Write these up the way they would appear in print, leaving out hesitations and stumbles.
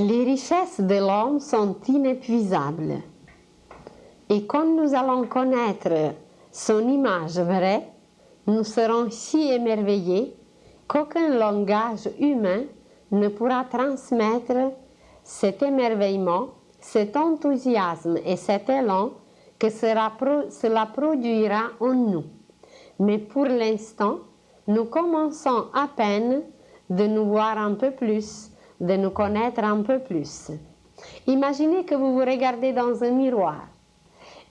Les richesses de l'homme sont inépuisables. Et quand nous allons connaître son image vraie, nous serons si émerveillés qu'aucun langage humain ne pourra transmettre cet émerveillement, cet enthousiasme et cet élan que cela produira en nous. Mais pour l'instant, nous commençons à peine de nous voir un peu plus, de nous connaître un peu plus. Imaginez que vous vous regardez dans un miroir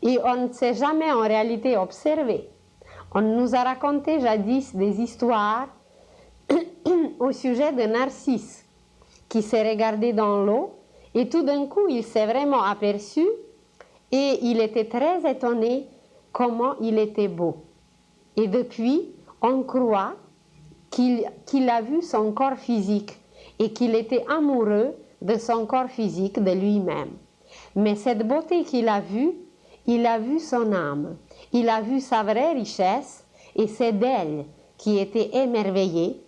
et on ne s'est jamais en réalité observé. On nous a raconté jadis des histoires au sujet de Narcisse qui s'est regardé dans l'eau et tout d'un coup il s'est vraiment aperçu et il était très étonné comment il était beau. Et depuis, on croit qu'il a vu son corps physique et qu'il était amoureux de son corps physique, de lui-même. Mais cette beauté qu'il a vue, il a vu son âme, il a vu sa vraie richesse et c'est d'elle qui était émerveillé.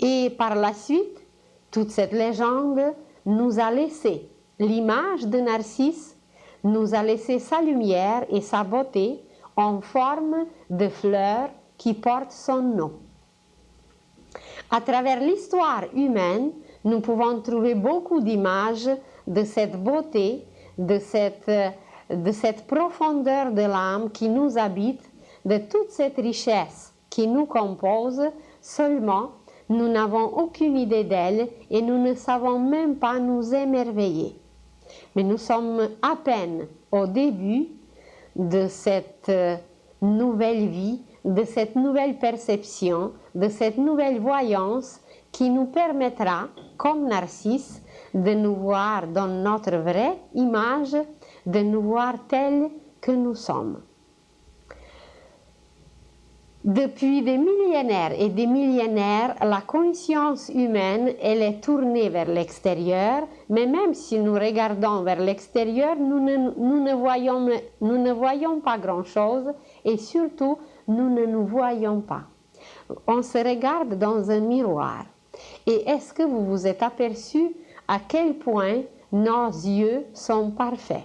Et par la suite, toute cette légende nous a laissé l'image de Narcisse, nous a laissé sa lumière et sa beauté en forme de fleurs qui portent son nom. À travers l'histoire humaine, nous pouvons trouver beaucoup d'images de cette beauté, de cette profondeur de l'âme qui nous habite, de toute cette richesse qui nous compose, seulement nous n'avons aucune idée d'elle et nous ne savons même pas nous émerveiller. Mais nous sommes à peine au début de cette nouvelle vie, de cette nouvelle perception, de cette nouvelle voyance qui nous permettra, comme Narcisse, de nous voir dans notre vraie image, de nous voir tels que nous sommes. Depuis des millénaires et des millénaires, la conscience humaine, elle est tournée vers l'extérieur, mais même si nous regardons vers l'extérieur, nous ne voyons pas grand-chose et surtout, nous ne nous voyons pas. On se regarde dans un miroir. Et est-ce que vous vous êtes aperçu à quel point nos yeux sont parfaits?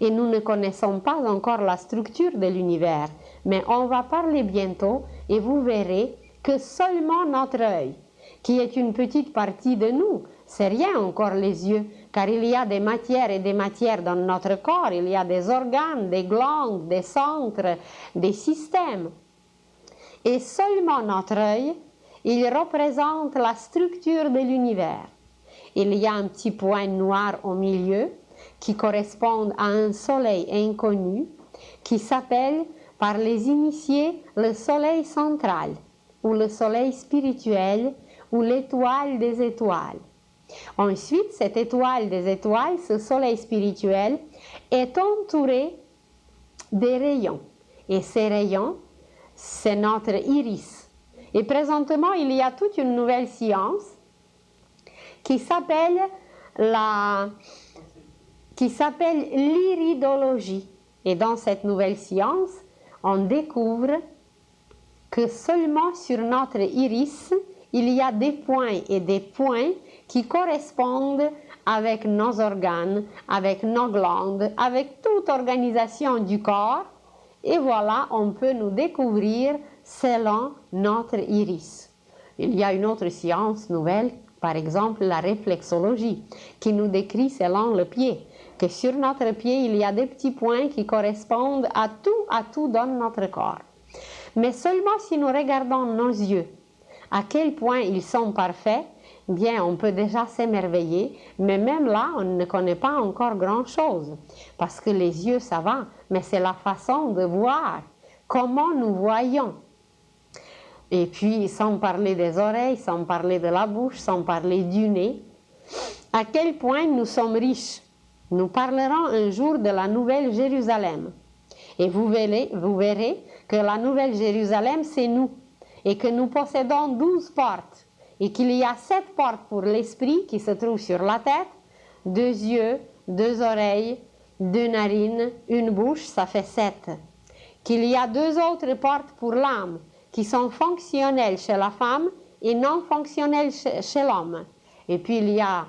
Et nous ne connaissons pas encore la structure de l'univers, mais on va parler bientôt et vous verrez que seulement notre œil, qui est une petite partie de nous, c'est rien encore les yeux, car il y a des matières et des matières dans notre corps, il y a des organes, des glandes, des centres, des systèmes. Et seulement notre œil, il représente la structure de l'univers. Il y a un petit point noir au milieu qui correspond à un soleil inconnu qui s'appelle par les initiés le soleil central ou le soleil spirituel ou l'étoile des étoiles. Ensuite, cette étoile des étoiles, ce soleil spirituel, est entouré des rayons. Et ces rayons, c'est notre iris. Et présentement, il y a toute une nouvelle science qui s'appelle l'iridologie. Et dans cette nouvelle science, on découvre que seulement sur notre iris, il y a des points et des points qui correspondent avec nos organes, avec nos glandes, avec toute organisation du corps. Et voilà, on peut nous découvrir selon notre iris. Il y a une autre science nouvelle, par exemple la réflexologie, qui nous décrit selon le pied, que sur notre pied, il y a des petits points qui correspondent à tout dans notre corps. Mais seulement si nous regardons nos yeux, à quel point ils sont parfaits, bien, on peut déjà s'émerveiller, mais même là, on ne connaît pas encore grand-chose, parce que les yeux, ça va, mais c'est la façon de voir, comment nous voyons. Et puis, sans parler des oreilles, sans parler de la bouche, sans parler du nez, à quel point nous sommes riches. Nous parlerons un jour de la Nouvelle Jérusalem. Et vous verrez que la Nouvelle Jérusalem, c'est nous. Et que nous possédons 12 portes. Et qu'il y a 7 portes pour l'esprit qui se trouvent sur la tête, 2 yeux, 2 oreilles, 2 narines, une bouche, ça fait 7. Qu'il y a 2 autres portes pour l'âme qui sont fonctionnelles chez la femme et non fonctionnelles chez l'homme. Et puis il y a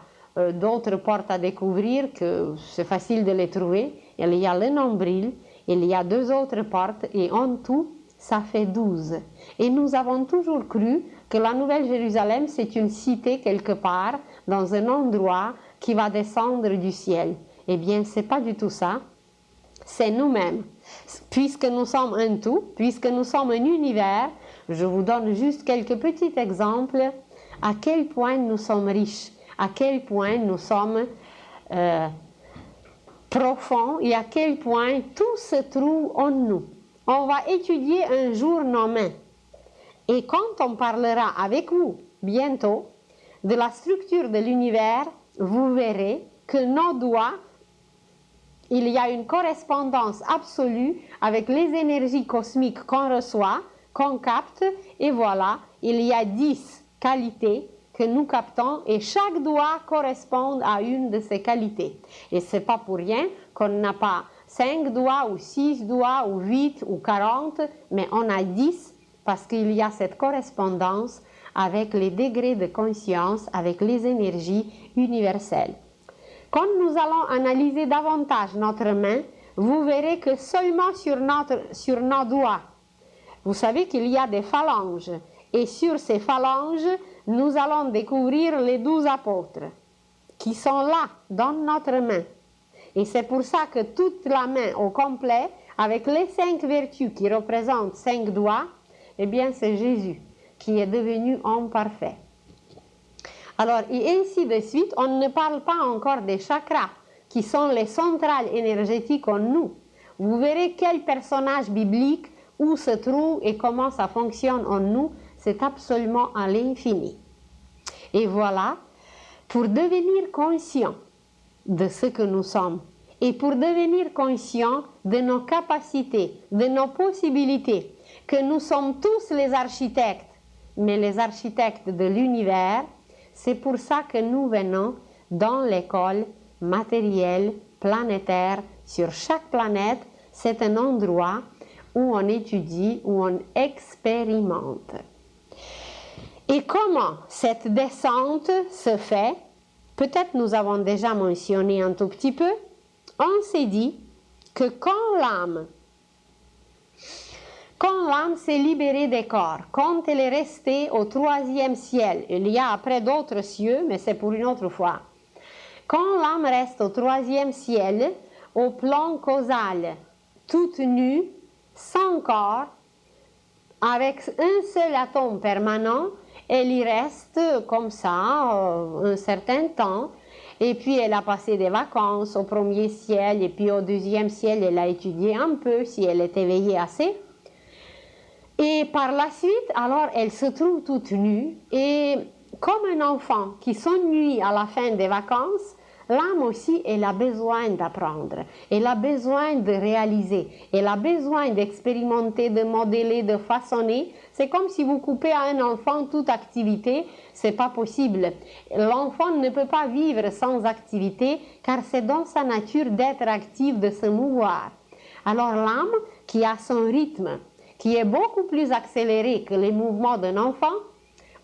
d'autres portes à découvrir que c'est facile de les trouver. Il y a le nombril, il y a 2 autres portes et en tout, ça fait 12. Et nous avons toujours cru que la Nouvelle-Jérusalem, c'est une cité quelque part, dans un endroit qui va descendre du ciel. Eh bien, ce n'est pas du tout ça. C'est nous-mêmes. Puisque nous sommes un tout, puisque nous sommes un univers, je vous donne juste quelques petits exemples à quel point nous sommes riches, à quel point nous sommes profonds et à quel point tout se trouve en nous. On va étudier un jour nos mains. Et quand on parlera avec vous bientôt de la structure de l'univers, vous verrez que nos doigts, il y a une correspondance absolue avec les énergies cosmiques qu'on reçoit, qu'on capte, et voilà, il y a 10 qualités que nous captons et chaque doigt correspond à une de ces qualités. Et ce n'est pas pour rien qu'on n'a pas 5 doigts ou 6 doigts ou 8 ou 40, mais on a 10 parce qu'il y a cette correspondance avec les degrés de conscience, avec les énergies universelles. Quand nous allons analyser davantage notre main, vous verrez que seulement sur nos doigts, vous savez qu'il y a des phalanges, et sur ces phalanges, nous allons découvrir les 12 apôtres qui sont là, dans notre main. Et c'est pour ça que toute la main au complet, avec les 5 vertus qui représentent 5 doigts, eh bien c'est Jésus qui est devenu homme parfait. Alors, et ainsi de suite, on ne parle pas encore des chakras, qui sont les centrales énergétiques en nous. Vous verrez quel personnage biblique, où se trouve et comment ça fonctionne en nous, c'est absolument à l'infini. Et voilà, pour devenir conscient de ce que nous sommes, et pour devenir conscient de nos capacités, de nos possibilités, que nous sommes tous les architectes, mais les architectes de l'univers, c'est pour ça que nous venons dans l'école matérielle, planétaire. Sur chaque planète, c'est un endroit où on étudie, où on expérimente. Et comment cette descente se fait? Peut-être nous avons déjà mentionné un tout petit peu. On s'est dit que quand l'âme s'est libérée des corps, quand elle est restée au 3e ciel, il y a après d'autres cieux, mais c'est pour une autre fois. Quand l'âme reste au 3e ciel, au plan causal, toute nue, sans corps, avec un seul atome permanent, elle y reste comme ça un certain temps. Et puis elle a passé des vacances au 1er ciel et puis au 2e ciel, elle a étudié un peu si elle est éveillée assez. Et par la suite, alors elle se trouve toute nue et comme un enfant qui s'ennuie à la fin des vacances, l'âme aussi, elle a besoin d'apprendre, elle a besoin de réaliser, elle a besoin d'expérimenter, de modeler, de façonner. C'est comme si vous coupez à un enfant toute activité, c'est pas possible. L'enfant ne peut pas vivre sans activité car c'est dans sa nature d'être actif, de se mouvoir. Alors l'âme qui a son rythme, qui est beaucoup plus accéléré que les mouvements d'un enfant,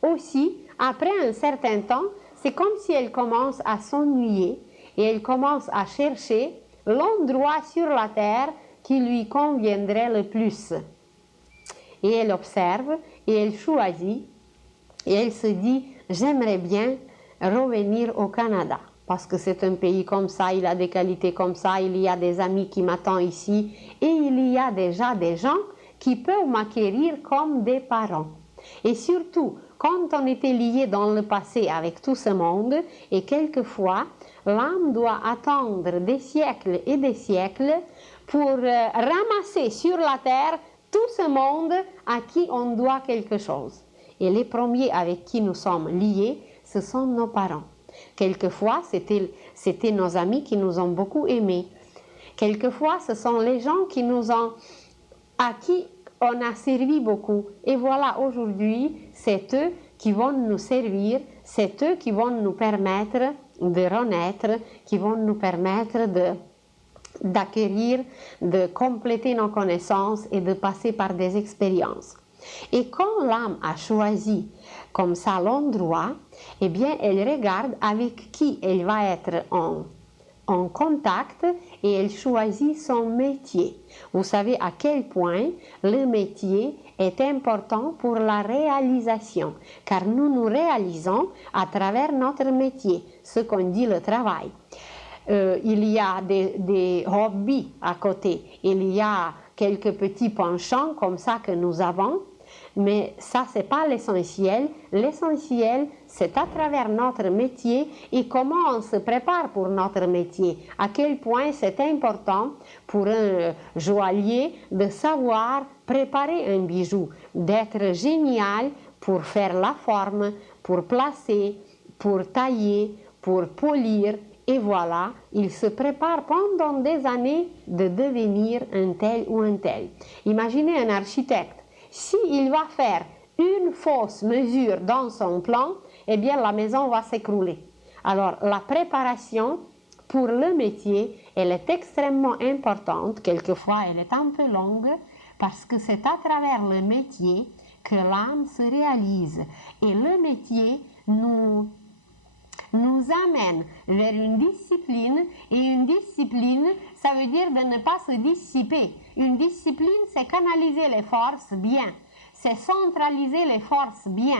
aussi, après un certain temps, c'est comme si elle commence à s'ennuyer et elle commence à chercher l'endroit sur la terre qui lui conviendrait le plus. Et elle observe et elle choisit et elle se dit « j'aimerais bien revenir au Canada parce que c'est un pays comme ça, il a des qualités comme ça, il y a des amis qui m'attendent ici et il y a déjà des gens qui peuvent m'acquérir comme des parents. » Et surtout, quand on était lié dans le passé avec tout ce monde, et quelquefois, l'âme doit attendre des siècles et des siècles pour ramasser sur la terre tout ce monde à qui on doit quelque chose. Et les premiers avec qui nous sommes liés, ce sont nos parents. Quelquefois, c'était nos amis qui nous ont beaucoup aimés. Quelquefois, ce sont les gens à qui on a servi beaucoup. Et voilà, aujourd'hui, c'est eux qui vont nous servir, c'est eux qui vont nous permettre de renaître, qui vont nous permettre d'acquérir, de compléter nos connaissances et de passer par des expériences. Et quand l'âme a choisi comme ça l'endroit, eh bien, elle regarde avec qui elle va être en contact et elle choisit son métier. Vous savez à quel point le métier est important pour la réalisation, car nous nous réalisons à travers notre métier, ce qu'on dit le travail. Il y a des hobbies à côté, il y a quelques petits penchants comme ça que nous avons, mais ça, c'est pas l'essentiel. L'essentiel, c'est à travers notre métier et comment on se prépare pour notre métier. À quel point c'est important pour un joaillier de savoir préparer un bijou, d'être génial pour faire la forme, pour placer, pour tailler, pour polir. Et voilà, il se prépare pendant des années de devenir un tel ou un tel. Imaginez un architecte. S'il va faire une fausse mesure dans son plan, eh bien la maison va s'écrouler. Alors la préparation pour le métier, elle est extrêmement importante. Quelquefois, elle est un peu longue parce que c'est à travers le métier que l'âme se réalise. Et le métier nous amène vers une discipline, et une discipline, ça veut dire de ne pas se dissiper. Une discipline, c'est canaliser les forces bien, c'est centraliser les forces bien.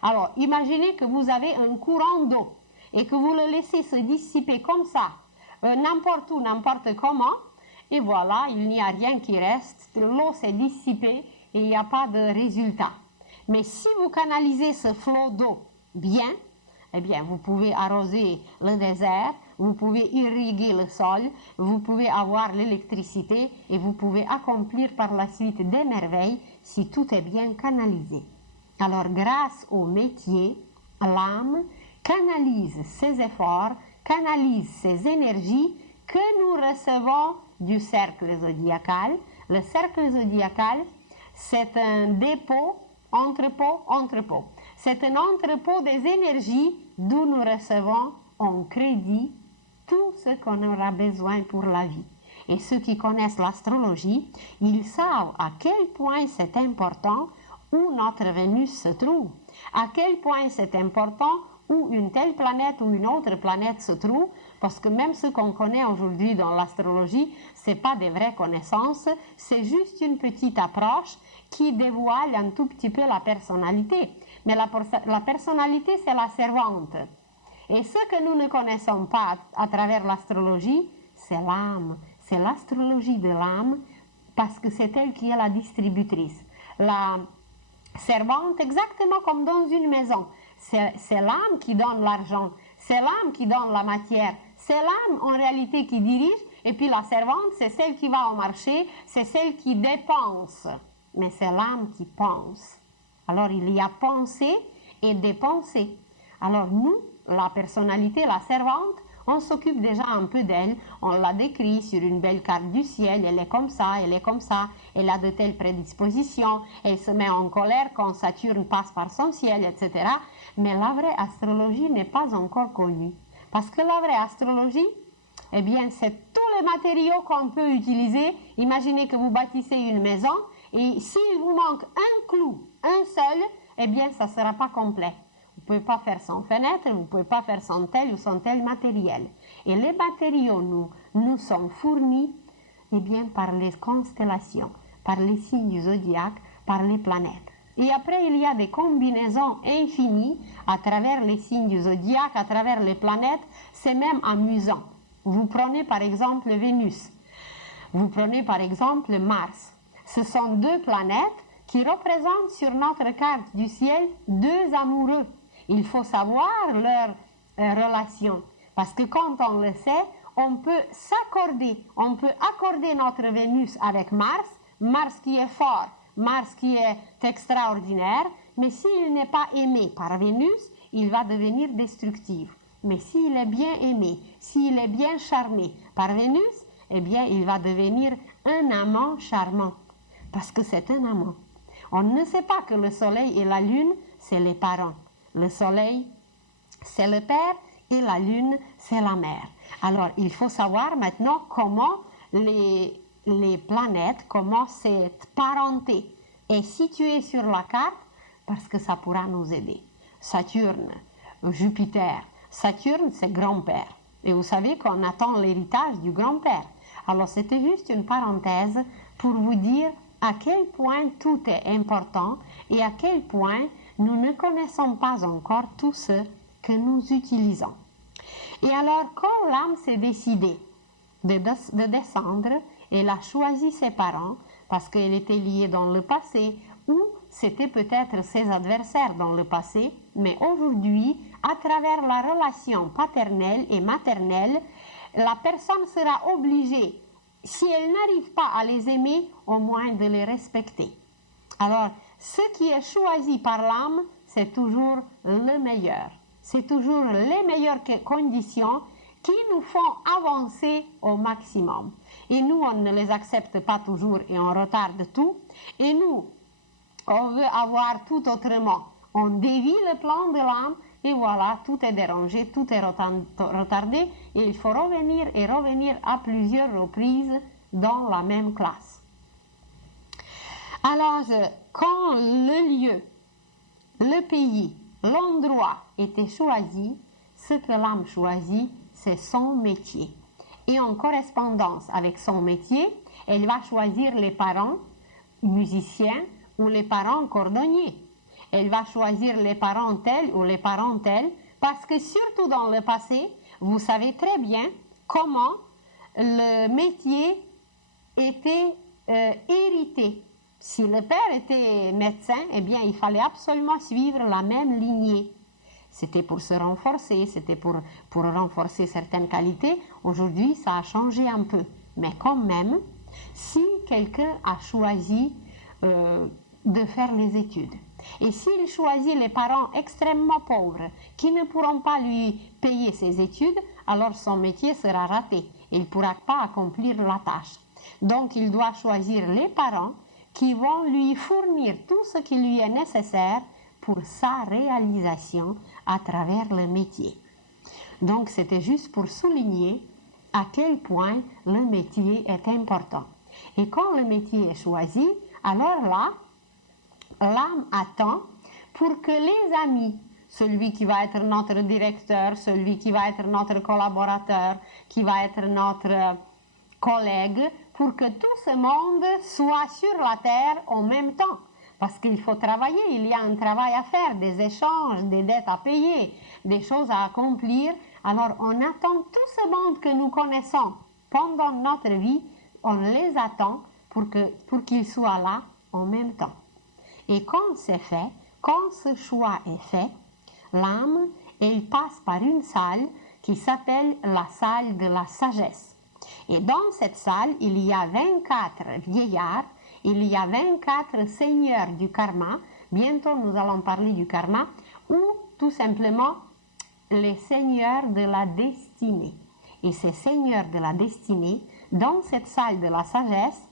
Alors, imaginez que vous avez un courant d'eau et que vous le laissez se dissiper comme ça, n'importe où, n'importe comment, et voilà, il n'y a rien qui reste, l'eau s'est dissipée et il n'y a pas de résultat. Mais si vous canalisez ce flot d'eau bien, eh bien, vous pouvez arroser le désert, vous pouvez irriguer le sol, vous pouvez avoir l'électricité et vous pouvez accomplir par la suite des merveilles si tout est bien canalisé. Alors, grâce au métier, l'âme canalise ses efforts, canalise ses énergies que nous recevons du cercle zodiacal. Le cercle zodiacal, c'est un dépôt, entrepôt. C'est un entrepôt des énergies d'où nous recevons en crédit tout ce qu'on aura besoin pour la vie. Et ceux qui connaissent l'astrologie, ils savent à quel point c'est important où notre Vénus se trouve, à quel point c'est important où une telle planète ou une autre planète se trouve, parce que même ce qu'on connaît aujourd'hui dans l'astrologie, ce n'est pas des vraies connaissances, c'est juste une petite approche qui dévoile un tout petit peu la personnalité. Mais la personnalité, c'est la servante. Et ce que nous ne connaissons pas à travers l'astrologie, c'est l'âme. C'est l'astrologie de l'âme, parce que c'est elle qui est la distributrice. La servante, exactement comme dans une maison. C'est l'âme qui donne l'argent, c'est l'âme qui donne la matière, c'est l'âme en réalité qui dirige, et puis la servante, c'est celle qui va au marché, c'est celle qui dépense, mais c'est l'âme qui pense. Alors il y a pensée et dépenser. Alors nous, la personnalité, la servante, on s'occupe déjà un peu d'elle, on la décrit sur une belle carte du ciel, elle est comme ça, elle a de telles prédispositions, elle se met en colère quand Saturne passe par son ciel, etc. Mais la vraie astrologie n'est pas encore connue. Parce que la vraie astrologie, eh bien, c'est tous les matériaux qu'on peut utiliser. Imaginez que vous bâtissez une maison et s'il vous manque un clou, un seul, eh bien, ça ne sera pas complet. Vous ne pouvez pas faire sans fenêtre, vous ne pouvez pas faire sans tel ou sans tel matériel. Et les matériaux nous sont fournis eh bien, par les constellations, par les signes du zodiaque, par les planètes. Et après, il y a des combinaisons infinies à travers les signes du zodiaque, à travers les planètes. C'est même amusant. Vous prenez par exemple Vénus. Vous prenez par exemple Mars. Ce sont deux planètes qui représentent sur notre carte du ciel deux amoureux. Il faut savoir leur relation. Parce que quand on le sait, on peut s'accorder. On peut accorder notre Vénus avec Mars. Mars qui est fort, Mars qui est extraordinaire. Mais s'il n'est pas aimé par Vénus, il va devenir destructif. Mais s'il est bien aimé, s'il est bien charmé par Vénus, eh bien, il va devenir un amant charmant. Parce que c'est un amant. On ne sait pas que le soleil et la lune, c'est les parents. Le soleil, c'est le père et la lune, c'est la mère. Alors, il faut savoir maintenant comment les planètes, comment cette parenté est situé sur la carte parce que ça pourra nous aider. Saturne, Jupiter. Saturne, c'est grand-père. Et vous savez qu'on attend l'héritage du grand-père. Alors, c'était juste une parenthèse pour vous dire à quel point tout est important et à quel point nous ne connaissons pas encore tout ce que nous utilisons. Et alors, quand l'âme s'est décidée de descendre, elle a choisi ses parents parce qu'elle était liée dans le passé ou c'était peut-être ses adversaires dans le passé, mais aujourd'hui, à travers la relation paternelle et maternelle, la personne sera obligée, si elle n'arrive pas à les aimer, au moins de les respecter. Alors, ce qui est choisi par l'âme, c'est toujours le meilleur. C'est toujours les meilleures conditions qui nous font avancer au maximum. Et nous, on ne les accepte pas toujours et on retarde tout. Et nous, on veut avoir tout autrement. On dévie le plan de l'âme et voilà, tout est dérangé, tout est retardé et il faut revenir et revenir à plusieurs reprises dans la même classe. Alors, quand le lieu, le pays, l'endroit était choisi, ce que l'âme choisit, c'est son métier. Et en correspondance avec son métier, elle va choisir les parents musiciens ou les parents cordonniers. Elle va choisir les parents tels ou les parents tels parce que surtout dans le passé, vous savez très bien comment le métier était hérité. Si le père était médecin, eh bien, il fallait absolument suivre la même lignée. C'était pour se renforcer, c'était pour renforcer certaines qualités. Aujourd'hui, ça a changé un peu. Mais quand même, si quelqu'un a choisi de faire les études, et s'il choisit les parents extrêmement pauvres qui ne pourront pas lui payer ses études, alors son métier sera raté. Il ne pourra pas accomplir la tâche. Donc, il doit choisir les parents qui vont lui fournir tout ce qui lui est nécessaire pour sa réalisation à travers le métier. Donc, c'était juste pour souligner à quel point le métier est important. Et quand le métier est choisi, alors là, l'âme attend pour que les amis, celui qui va être notre directeur, celui qui va être notre collaborateur, qui va être notre collègue, pour que tout ce monde soit sur la terre en même temps. Parce qu'il faut travailler, il y a un travail à faire, des échanges, des dettes à payer, des choses à accomplir. Alors on attend tout ce monde que nous connaissons pendant notre vie, on les attend pour qu'ils soient là en même temps. Et quand c'est fait, quand ce choix est fait, l'âme, elle passe par une salle qui s'appelle la salle de la sagesse. Et dans cette salle, il y a 24 vieillards, il y a 24 seigneurs du karma. Bientôt, nous allons parler du karma, ou tout simplement les seigneurs de la destinée. Et ces seigneurs de la destinée, dans cette salle de la sagesse,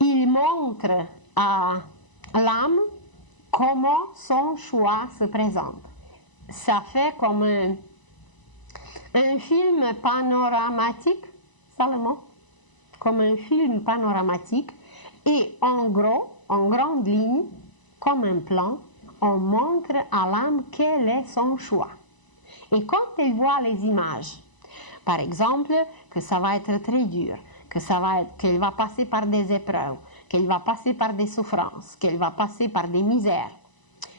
ils montrent à l'âme comment son choix se présente. Ça fait comme un film panoramatique, ça le mot, comme un film panoramatique, et en gros, en grande ligne, comme un plan, on montre à l'âme quel est son choix. Et quand elle voit les images, par exemple, que ça va être très dur, qu'elle va passer par des épreuves, qu'elle va passer par des souffrances, qu'elle va passer par des misères,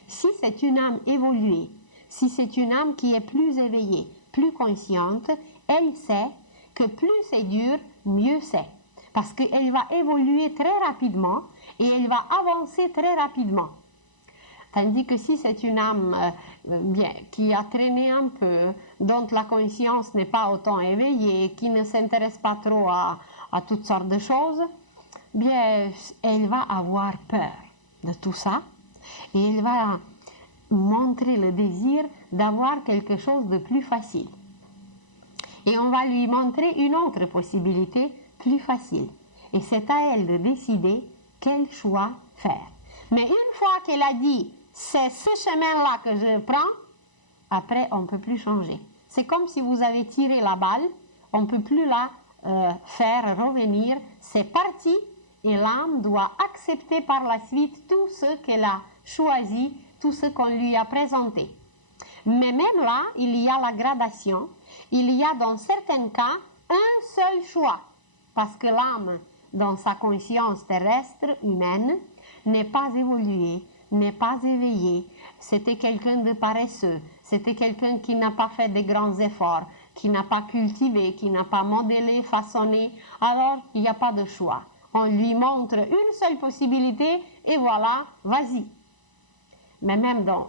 si c'est une âme évoluée, si c'est une âme qui est plus éveillée, plus consciente, elle sait que plus c'est dur, mieux c'est. Parce qu'elle va évoluer très rapidement et elle va avancer très rapidement. Tandis que si c'est une âme qui a traîné un peu, dont la conscience n'est pas autant éveillée, qui ne s'intéresse pas trop à toutes sortes de choses, bien, elle va avoir peur de tout ça et elle va montrer le désir d'avoir quelque chose de plus facile. Et on va lui montrer une autre possibilité plus facile. Et c'est à elle de décider quel choix faire. Mais une fois qu'elle a dit « c'est ce chemin-là que je prends », après on ne peut plus changer. C'est comme si vous avez tiré la balle, on ne peut plus la faire revenir. C'est parti et l'âme doit accepter par la suite tout ce qu'elle a choisi, tout ce qu'on lui a présenté. Mais même là, il y a la gradation. Il y a dans certains cas un seul choix, parce que l'âme, dans sa conscience terrestre humaine, n'est pas évoluée, n'est pas éveillée. C'était quelqu'un de paresseux, c'était quelqu'un qui n'a pas fait de grands efforts, qui n'a pas cultivé, qui n'a pas modélé, façonné. Alors, il n'y a pas de choix. On lui montre une seule possibilité et voilà, vas-y. Mais même dans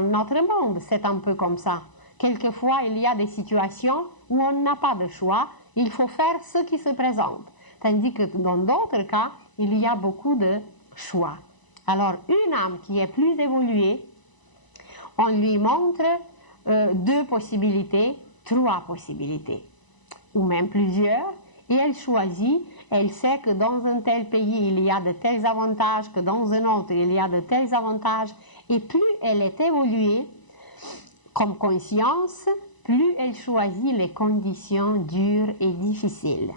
notre monde, c'est un peu comme ça. Quelquefois, il y a des situations où on n'a pas de choix, il faut faire ce qui se présente. Tandis que dans d'autres cas, il y a beaucoup de choix. Alors, une âme qui est plus évoluée, on lui montre 2 possibilités, 3 possibilités, ou même plusieurs, et elle choisit, elle sait que dans un tel pays, il y a de tels avantages, que dans un autre, il y a de tels avantages, et plus elle est évoluée comme conscience, plus elle choisit les conditions dures et difficiles.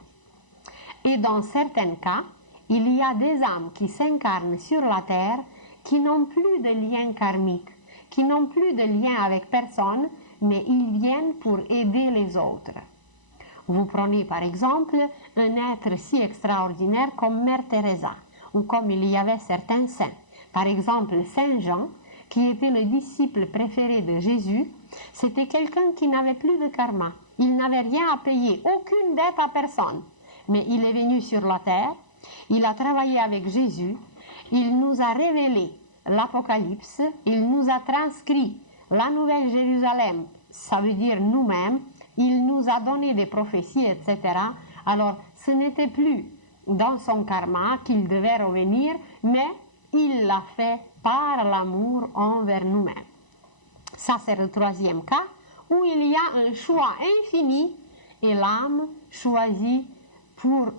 Et dans certains cas, il y a des âmes qui s'incarnent sur la terre qui n'ont plus de lien karmique, qui n'ont plus de lien avec personne, mais ils viennent pour aider les autres. Vous prenez par exemple un être si extraordinaire comme Mère Teresa, ou comme il y avait certains saints. Par exemple, Saint Jean, qui était le disciple préféré de Jésus, c'était quelqu'un qui n'avait plus de karma. Il n'avait rien à payer, aucune dette à personne. Mais il est venu sur la terre, il a travaillé avec Jésus, il nous a révélé l'Apocalypse, il nous a transcrit la Nouvelle Jérusalem, ça veut dire nous-mêmes, il nous a donné des prophéties, etc. Alors, ce n'était plus dans son karma qu'il devait revenir, mais il l'a fait par l'amour envers nous-mêmes. Ça, c'est le 3e cas, où il y a un choix infini et l'âme choisit pour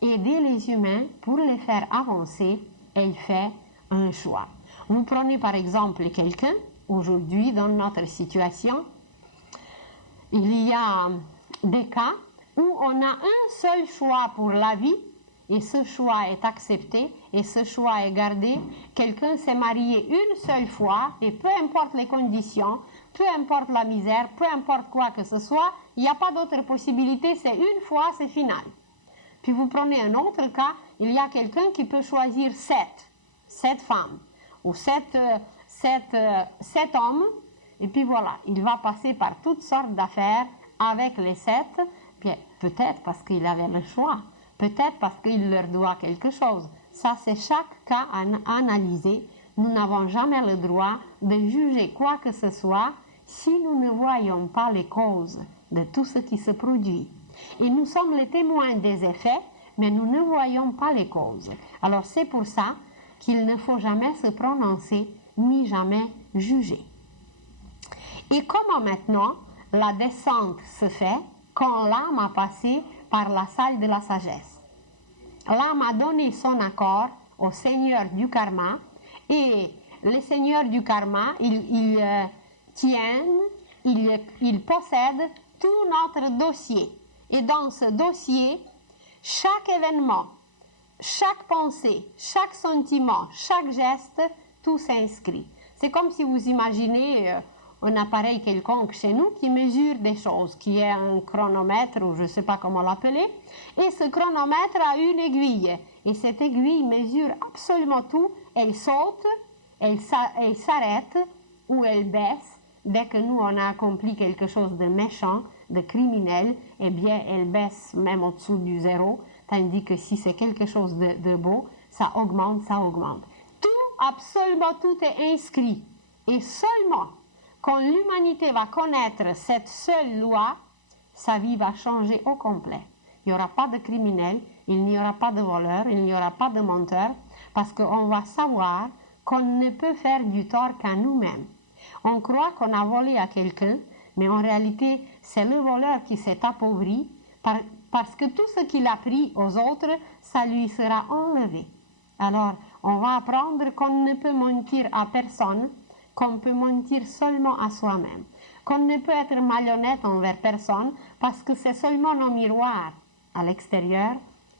aider les humains, pour les faire avancer, elle fait un choix. Vous prenez par exemple quelqu'un, aujourd'hui dans notre situation, il y a des cas où on a un seul choix pour la vie et ce choix est accepté et ce choix est gardé. Quelqu'un s'est marié une seule fois et peu importe les conditions, peu importe la misère, peu importe quoi que ce soit, il n'y a pas d'autre possibilité, c'est une fois, c'est final. Puis vous prenez un autre cas, il y a quelqu'un qui peut choisir 7 femmes ou 7 hommes, et puis voilà, il va passer par toutes sortes d'affaires avec les 7, puis peut-être parce qu'il avait le choix, peut-être parce qu'il leur doit quelque chose. Ça, c'est chaque cas à analyser. Nous n'avons jamais le droit de juger quoi que ce soit si nous ne voyons pas les causes de tout ce qui se produit. Et nous sommes les témoins des effets, mais nous ne voyons pas les causes. Alors c'est pour ça qu'il ne faut jamais se prononcer ni jamais juger. Et comment maintenant la descente se fait quand l'âme a passé par la salle de la sagesse? L'âme a donné son accord au Seigneur du karma et le Seigneur du karma, il possède tout notre dossier. Et dans ce dossier, chaque événement, chaque pensée, chaque sentiment, chaque geste, tout s'inscrit. C'est comme si vous imaginez un appareil quelconque chez nous qui mesure des choses, qui est un chronomètre ou je ne sais pas comment l'appeler, et ce chronomètre a une aiguille, et cette aiguille mesure absolument tout, elle saute, elle s'arrête ou elle baisse. Dès que nous on a accompli quelque chose de méchant, de criminel, eh bien elle baisse même au-dessous du 0, tandis que si c'est quelque chose de beau, ça augmente, ça augmente. Tout, absolument tout est inscrit, et seulement quand l'humanité va connaître cette seule loi, sa vie va changer au complet. Il n'y aura pas de criminels, il n'y aura pas de voleurs, il n'y aura pas de menteurs, parce qu'on va savoir qu'on ne peut faire du tort qu'à nous-mêmes. On croit qu'on a volé à quelqu'un, mais en réalité, c'est le voleur qui s'est appauvri, parce que tout ce qu'il a pris aux autres, ça lui sera enlevé. Alors, on va apprendre qu'on ne peut mentir à personne, qu'on peut mentir seulement à soi-même, qu'on ne peut être malhonnête envers personne parce que c'est seulement nos miroirs à l'extérieur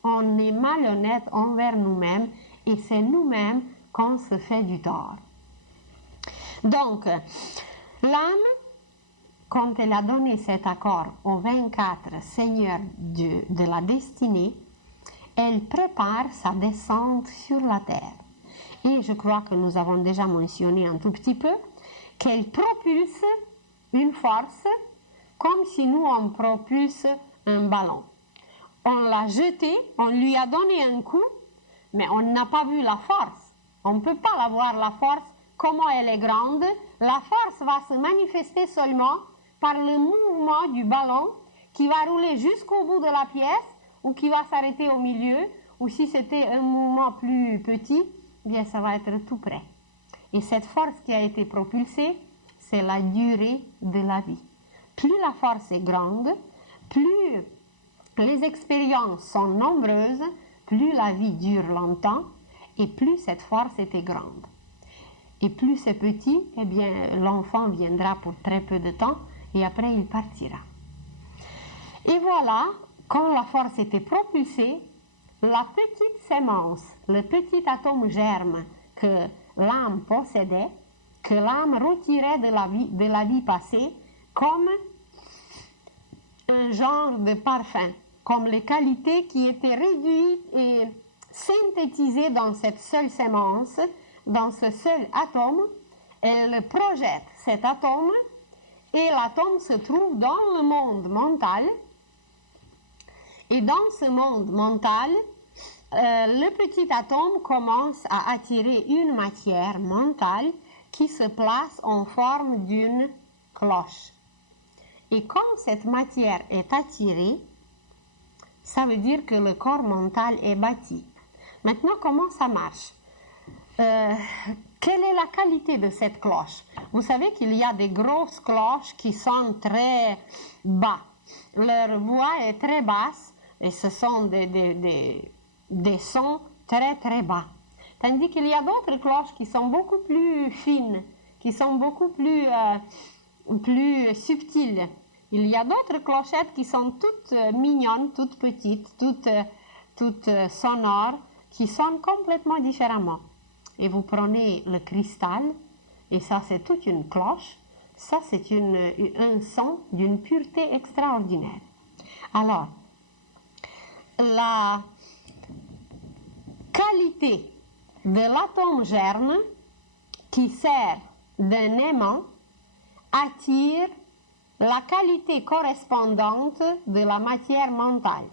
on est malhonnête envers nous-mêmes et c'est nous-mêmes qu'on se fait du tort. Donc, l'âme, quand elle a donné cet accord aux 24 seigneurs de la destinée, elle prépare sa descente sur la terre. Et je crois que nous avons déjà mentionné un tout petit peu qu'elle propulse une force comme si nous on propulse un ballon. On l'a jeté, on lui a donné un coup, mais on n'a pas vu la force. On ne peut pas la voir, la force, comment elle est grande. La force va se manifester seulement par le mouvement du ballon qui va rouler jusqu'au bout de la pièce ou qui va s'arrêter au milieu, ou si c'était un mouvement plus petit, eh bien ça va être tout près. Et cette force qui a été propulsée, c'est la durée de la vie. Plus la force est grande, plus les expériences sont nombreuses, plus la vie dure longtemps et plus cette force était grande. Et plus c'est petit, eh bien l'enfant viendra pour très peu de temps et après il partira. Et voilà, quand la force était propulsée, la petite sémence, le petit atome germe que l'âme possédait, que l'âme retirait de la vie passée, comme un genre de parfum, comme les qualités qui étaient réduites et synthétisées dans cette seule sémence, dans ce seul atome, elle projette cet atome et l'atome se trouve dans le monde mental. Et dans ce monde mental, le petit atome commence à attirer une matière mentale qui se place en forme d'une cloche. Et quand cette matière est attirée, ça veut dire que le corps mental est bâti. Maintenant, comment ça marche? Quelle est la qualité de cette cloche? Vous savez qu'il y a des grosses cloches qui sonnent très bas. Leur voix est très basse et ce sont des sons très très bas. Tandis qu'il y a d'autres cloches qui sont beaucoup plus fines, qui sont beaucoup plus subtiles. Il y a d'autres clochettes qui sont toutes mignonnes, toutes petites, toutes sonores, qui sonnent complètement différemment. Et vous prenez le cristal, et ça c'est toute une cloche, ça c'est un son d'une pureté extraordinaire. Alors, la qualité de l'atome germe qui sert d'un aimant attire la qualité correspondante de la matière mentale.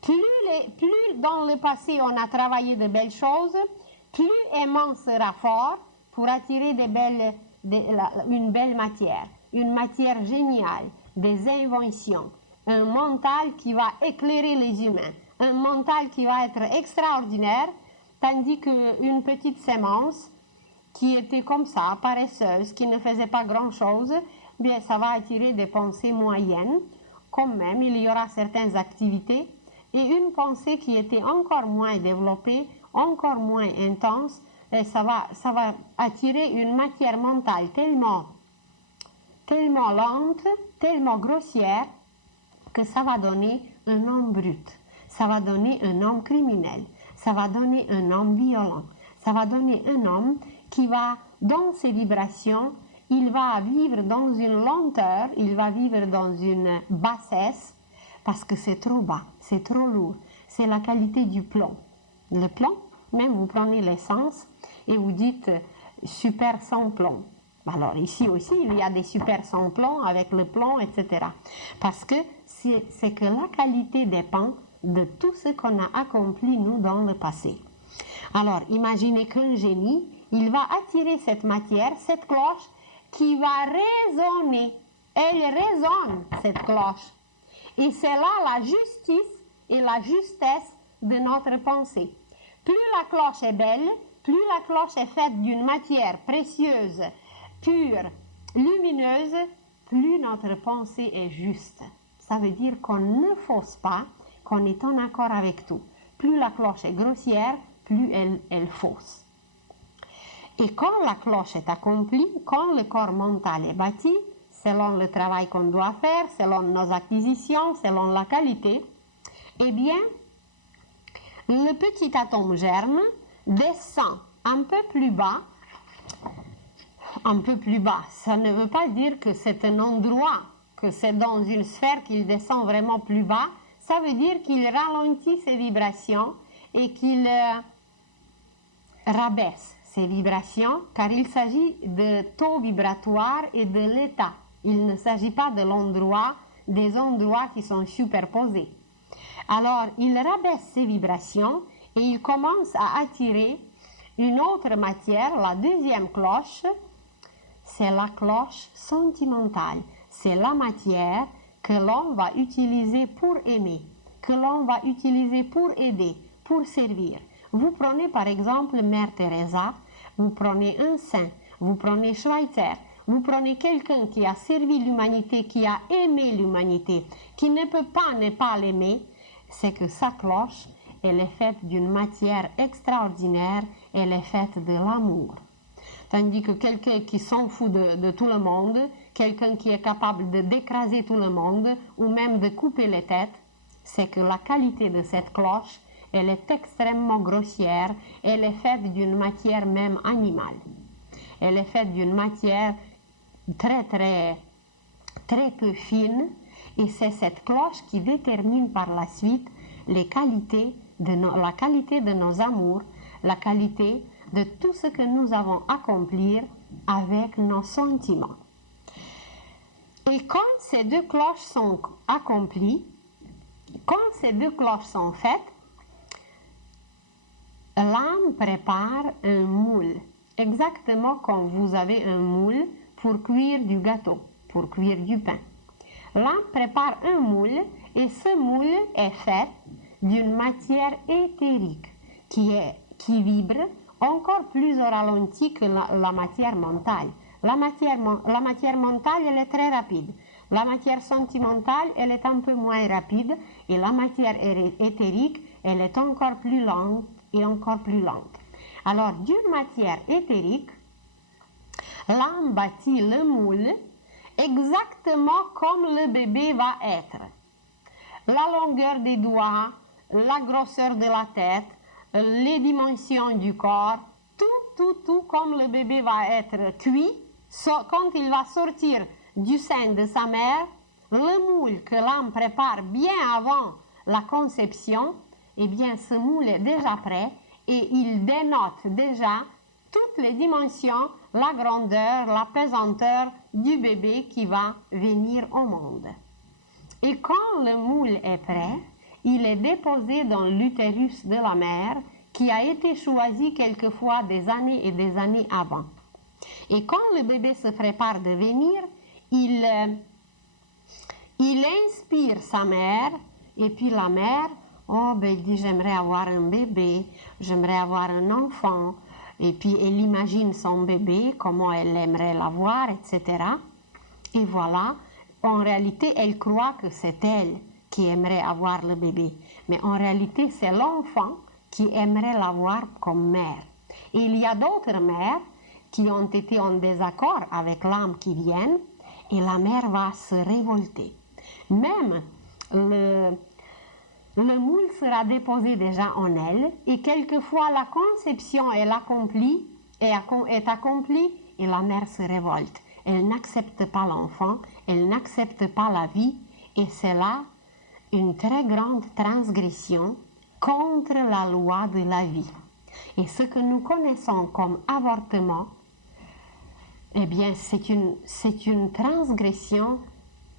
Plus dans le passé on a travaillé de belles choses, plus aimant sera fort pour attirer une belle matière, une matière géniale, des inventions, un mental qui va éclairer les humains, un mental qui va être extraordinaire, tandis qu'une petite sémence qui était comme ça, paresseuse, qui ne faisait pas grand-chose, bien ça va attirer des pensées moyennes. Quand même, il y aura certaines activités et une pensée qui était encore moins développée, encore moins intense, et ça va attirer une matière mentale tellement lente, tellement grossière, que ça va donner un homme brut, ça va donner un homme criminel, ça va donner un homme violent, ça va donner un homme qui va, dans ses vibrations, il va vivre dans une lenteur, il va vivre dans une bassesse, parce que c'est trop bas, c'est trop lourd. C'est la qualité du plomb. Le plomb, même vous prenez l'essence et vous dites super sans plomb. Alors ici aussi, il y a des super sans plomb avec le plomb, etc. Parce que c'est que la qualité dépend de tout ce qu'on a accompli, nous, dans le passé. Alors, imaginez qu'un génie, il va attirer cette matière, cette cloche, qui va résonner. Elle résonne, cette cloche. Et c'est là la justice et la justesse de notre pensée. Plus la cloche est belle, plus la cloche est faite d'une matière précieuse, pure, lumineuse, plus notre pensée est juste. Ça veut dire qu'on ne fausse pas, qu'on est en accord avec tout. Plus la cloche est grossière, plus elle fausse. Et quand la cloche est accomplie, quand le corps mental est bâti, selon le travail qu'on doit faire, selon nos acquisitions, selon la qualité, eh bien, Le petit atome germe descend un peu plus bas. Un peu plus bas, ça ne veut pas dire que c'est un endroit, que c'est dans une sphère qu'il descend vraiment plus bas. Ça veut dire qu'il ralentit ses vibrations et qu'il rabaisse ses vibrations, car il s'agit de taux vibratoire et de l'état. Il ne s'agit pas de l'endroit, des endroits qui sont superposés. Alors, il rabaisse ses vibrations et il commence à attirer une autre matière, la deuxième cloche, c'est la cloche sentimentale. C'est la matière que l'on va utiliser pour aimer, que l'on va utiliser pour aider, pour servir. Vous prenez par exemple Mère Teresa, vous prenez un saint, vous prenez Schweitzer, vous prenez quelqu'un qui a servi l'humanité, qui a aimé l'humanité, qui ne peut pas ne pas l'aimer, c'est que sa cloche, elle est faite d'une matière extraordinaire, elle est faite de l'amour. Tandis que quelqu'un qui s'en fout de tout le monde, quelqu'un qui est capable d'écraser tout le monde ou même de couper les têtes, c'est que la qualité de cette cloche, elle est extrêmement grossière, elle est faite d'une matière même animale. Elle est faite d'une matière très peu fine et c'est cette cloche qui détermine par la suite la qualité de nos amours, la qualité de tout ce que nous avons accompli avec nos sentiments. Et quand ces deux cloches sont accomplies, quand ces deux cloches sont faites, l'âme prépare un moule, exactement comme vous avez un moule pour cuire du gâteau, pour cuire du pain. L'âme prépare un moule et ce moule est fait d'une matière éthérique qui vibre encore plus au ralenti que la matière mentale. La matière mentale, elle est très rapide. La matière sentimentale, elle est un peu moins rapide. Et la matière éthérique, elle est encore plus lente et encore plus lente. Alors, d'une matière éthérique, l'âme bâtit le moule exactement comme le bébé va être. La longueur des doigts, la grosseur de la tête, les dimensions du corps, tout comme le bébé va être cuit, quand il va sortir du sein de sa mère, le moule que l'âme prépare bien avant la conception, eh bien ce moule est déjà prêt et il dénote déjà toutes les dimensions, la grandeur, la pesanteur du bébé qui va venir au monde. Et quand le moule est prêt, il est déposé dans l'utérus de la mère qui a été choisi quelquefois des années et des années avant. Et quand le bébé se prépare de venir, il inspire sa mère et puis la mère, il dit j'aimerais avoir un bébé, j'aimerais avoir un enfant. Et puis elle imagine son bébé, comment elle aimerait l'avoir, etc. Et voilà, en réalité, elle croit que c'est elle qui aimerait avoir le bébé. Mais en réalité, c'est l'enfant qui aimerait l'avoir comme mère. Et il y a d'autres mères qui ont été en désaccord avec l'âme qui vient et la mère va se révolter. Même le moule sera déposé déjà en elle et quelquefois la conception est accomplie et la mère se révolte. Elle n'accepte pas l'enfant, elle n'accepte pas la vie et c'est là une très grande transgression contre la loi de la vie. Et ce que nous connaissons comme avortement, eh bien c'est une transgression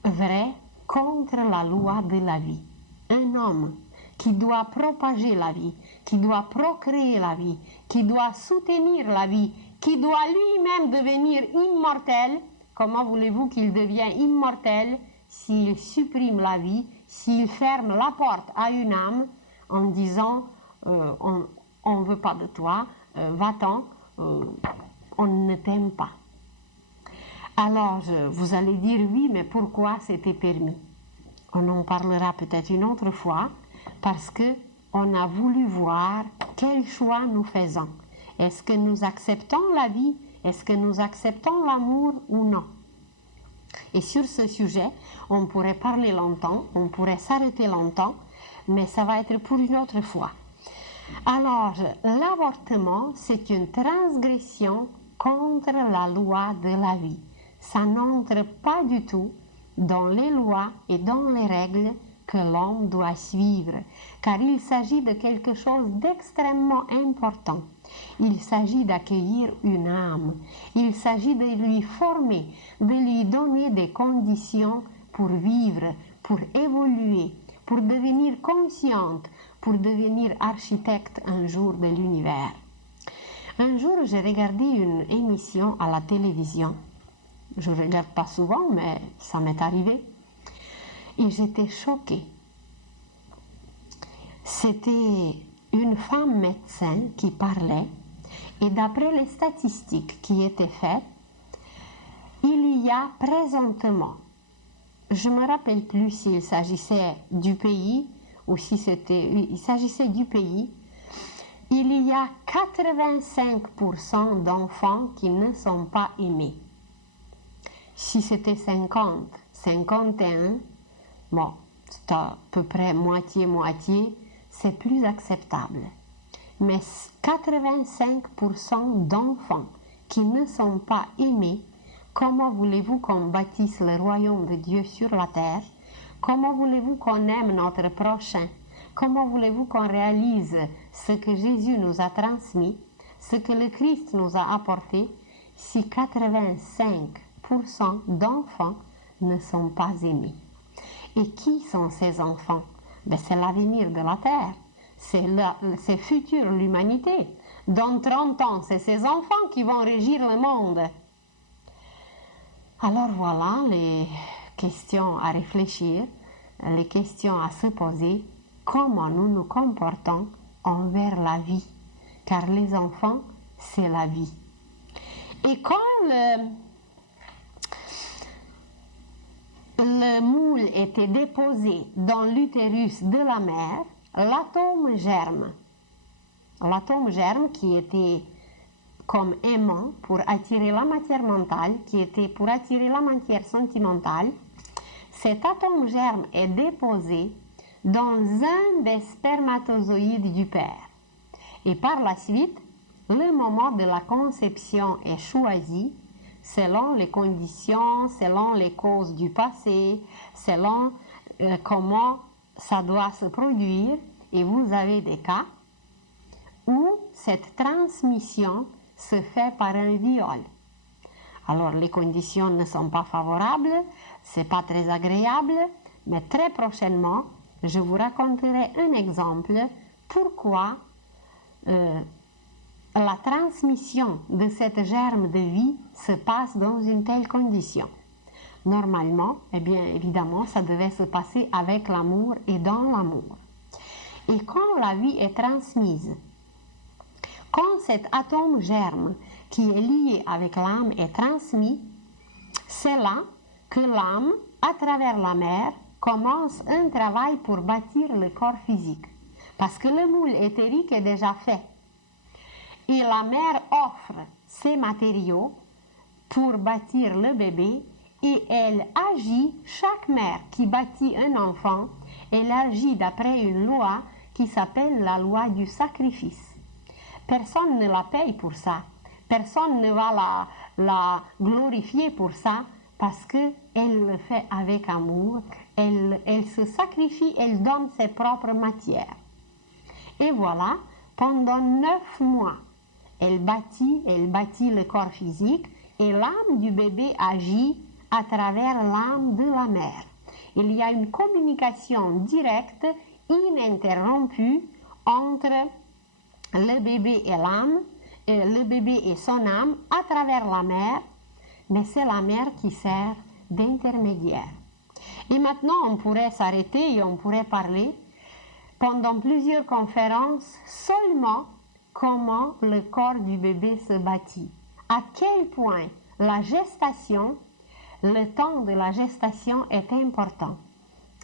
vraie contre la loi de la vie. Un homme qui doit propager la vie, qui doit procréer la vie, qui doit soutenir la vie, qui doit lui-même devenir immortel, comment voulez-vous qu'il devienne immortel s'il supprime la vie, s'il ferme la porte à une âme en disant on ne veut pas de toi, va-t'en, on ne t'aime pas. Alors vous allez dire oui, mais pourquoi c'était permis? On en parlera peut-être une autre fois parce que on a voulu voir quel choix nous faisons. Est-ce que nous acceptons la vie? Est-ce que nous acceptons l'amour ou non? Et sur ce sujet, on pourrait parler longtemps, on pourrait s'arrêter longtemps, mais ça va être pour une autre fois. Alors, l'avortement, c'est une transgression contre la loi de la vie. Ça n'entre pas du tout dans les lois et dans les règles que l'homme doit suivre, car il s'agit de quelque chose d'extrêmement important. Il s'agit d'accueillir une âme, il s'agit de lui former, de lui donner des conditions pour vivre, pour évoluer, pour devenir consciente, pour devenir architecte un jour de l'univers. Un jour, j'ai regardé une émission à la télévision. Je ne regarde pas souvent, mais ça m'est arrivé. Et j'étais choquée. C'était une femme médecin qui parlait, et d'après les statistiques qui étaient faites, il y a présentement, je ne me rappelle plus s'il s'agissait du pays ou si il s'agissait du pays, il y a 85% d'enfants qui ne sont pas aimés. Si c'était 50, 51, bon, c'est à peu près moitié-moitié, c'est plus acceptable. Mais 85% d'enfants qui ne sont pas aimés, comment voulez-vous qu'on bâtisse le royaume de Dieu sur la terre? Comment voulez-vous qu'on aime notre prochain? Comment voulez-vous qu'on réalise ce que Jésus nous a transmis, ce que le Christ nous a apporté, si 85% d'enfants ne sont pas aimés? Et qui sont ces enfants? Ben, c'est l'avenir de la terre, c'est futur l'humanité. Dans 30 ans, c'est ces enfants qui vont régir le monde. Alors voilà les questions à réfléchir, les questions à se poser, comment nous nous comportons envers la vie, car les enfants, c'est la vie. Et quand le moule était déposé dans l'utérus de la mère, l'atome germe. L'atome germe qui était comme aimant pour attirer la matière mentale, qui était pour attirer la matière sentimentale. Cet atome germe est déposé dans un des spermatozoïdes du père. Et par la suite, le moment de la conception est choisi selon les conditions, selon les causes du passé, selon comment ça doit se produire. Et vous avez des cas où cette transmission se fait par un viol. Alors les conditions ne sont pas favorables, c'est pas très agréable, mais très prochainement, je vous raconterai un exemple pourquoi la transmission de cette germe de vie se passe dans une telle condition. Normalement, eh bien évidemment, ça devait se passer avec l'amour et dans l'amour. Et quand la vie est transmise, quand cet atome germe qui est lié avec l'âme est transmis, c'est là que l'âme, à travers la mère, commence un travail pour bâtir le corps physique. Parce que le moule éthérique est déjà fait. Et la mère offre ses matériaux pour bâtir le bébé et elle agit, chaque mère qui bâtit un enfant, elle agit d'après une loi qui s'appelle la loi du sacrifice. Personne ne la paye pour ça. Personne ne va la glorifier pour ça parce qu'elle le fait avec amour. Elle se sacrifie, elle donne ses propres matières. Et voilà, pendant 9 mois, elle bâtit le corps physique et l'âme du bébé agit à travers l'âme de la mère. Il y a une communication directe, ininterrompue entre le bébé et l'âme, le bébé et son âme à travers la mère, mais c'est la mère qui sert d'intermédiaire. Et maintenant, on pourrait s'arrêter et on pourrait parler pendant plusieurs conférences seulement comment le corps du bébé se bâtit. À quel point la gestation, le temps de la gestation est important.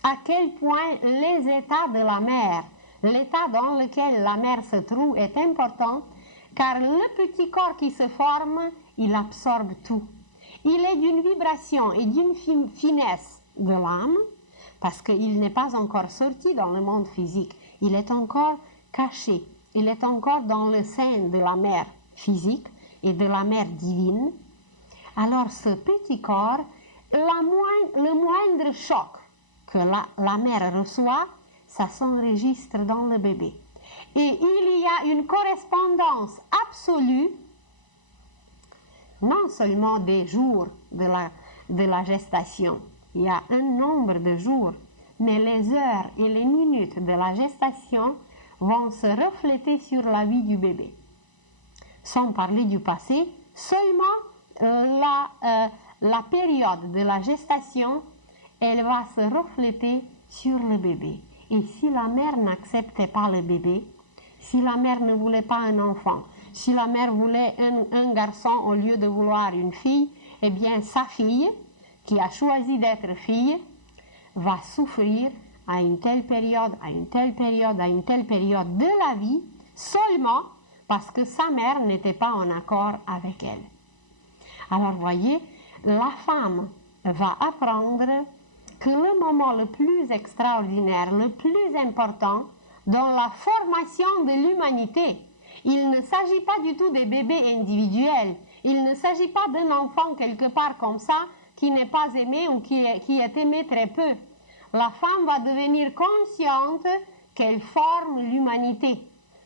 À quel point les états de la mère, l'état dans lequel la mère se trouve est important, car le petit corps qui se forme, il absorbe tout. Il est d'une vibration et d'une finesse de l'âme, parce qu'il n'est pas encore sorti dans le monde physique. Il est encore caché. il est encore dans le sein de la mère physique et de la mère divine. Alors ce petit corps, le moindre choc que la mère reçoit, ça s'enregistre dans le bébé. Et il y a une correspondance absolue, non seulement des jours de la gestation, il y a un nombre de jours, mais les heures et les minutes de la gestation vont se refléter sur la vie du bébé. Sans parler du passé, seulement la période de la gestation, elle va se refléter sur le bébé. Et si la mère n'acceptait pas le bébé, si la mère ne voulait pas un enfant, si la mère voulait un garçon au lieu de vouloir une fille, eh bien sa fille, qui a choisi d'être fille, va souffrir à une telle période, à une telle période, à une telle période de la vie, seulement parce que sa mère n'était pas en accord avec elle. Alors voyez, la femme va apprendre que le moment le plus extraordinaire, le plus important dans la formation de l'humanité, il ne s'agit pas du tout des bébés individuels, il ne s'agit pas d'un enfant quelque part comme ça qui n'est pas aimé ou qui est aimé très peu. La femme va devenir consciente qu'elle forme l'humanité,